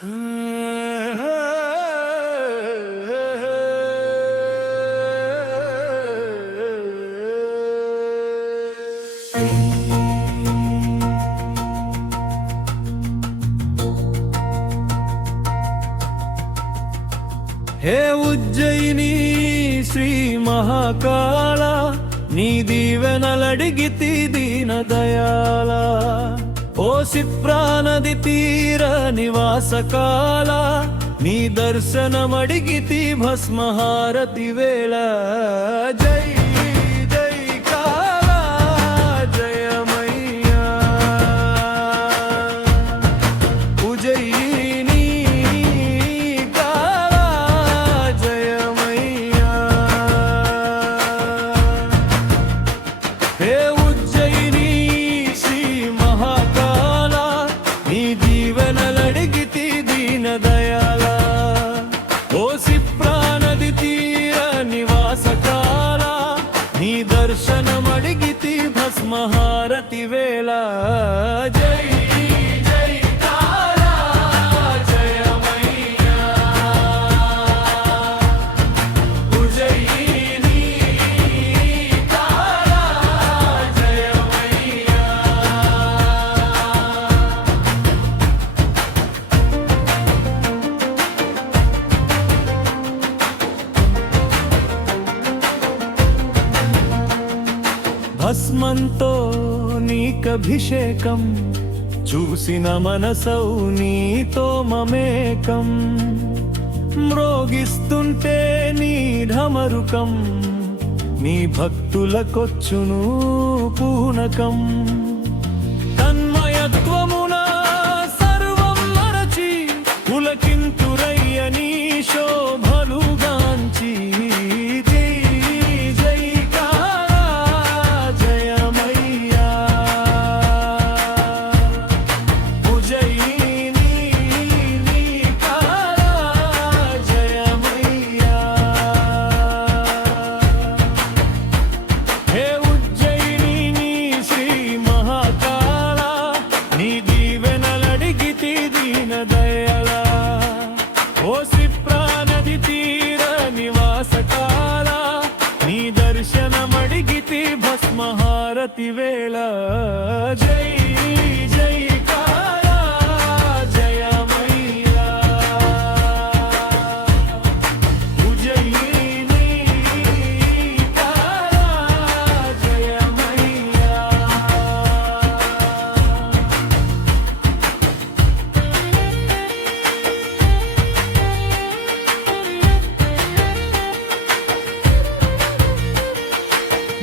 హే ఉజ్జయిని శ్రీ మహాకాళ, నీ దీవెనలడిగితి దీన దయాళ. ఓ సిప్రానది తీర నివాసకాల, నీ దర్శనమడిగితి భస్మహారతి వేళ. జై జై కాళ జయమయ్యా, ఉజ్జయిని కాళ జయమయ్యా. హే ఉజ్జయిని శ్రీ మహాకాళ, నీ దీవెనలడిగితి దీన దయాళ. ఓ సిప్రానది తీర నివాసకాల, నీ దర్శనమడిగితి భస్మహారతి వేళ. జై జై కాళ జయమయ్యా, ఉజ్జయిని కాళ జయమయ్యా. భస్మంతో నీకభిషేకం, చూసిన మనసౌ నీతో మమేకం. మ్రోగిస్తుంటే నీ ఢమరుకం, నీ భక్తులకొచ్చును పూనకం. తన్మయత్వమున సర్వం మరచి, పులకింతురయ్య నీ శోభలుగాంచి. జై జై కాళ జయమయ్యా, ఉజ్జయిని నీ కాళ జయమయ్యా. హే ఉజ్జయిని నీ శ్రీ మహాకాళ, నీ దీవెనలడిగితి దీన దయాళ. ఓ సిప్రానది తీర నివాసకాల, నీ దర్శనమడిగితి భస్మహారతి వేళ. జై జై కాళ జయమయ్యా, ఉజ్జయిని కాళ జయమయ్యా.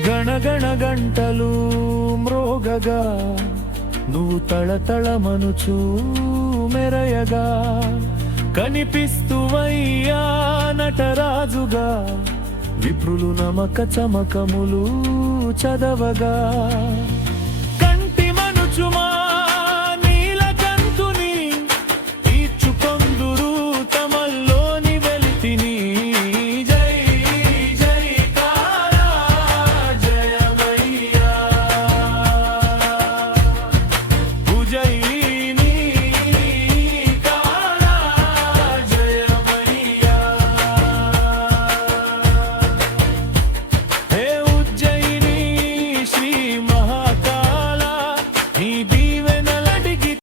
గణగణ గంటలు మ్రోగగా, నువ్వు తళతళమనుచూ మెరయగా. కనిపిస్తువయ్యా నటరాజుగా, విప్రులు నమక చమకములు చదవగా.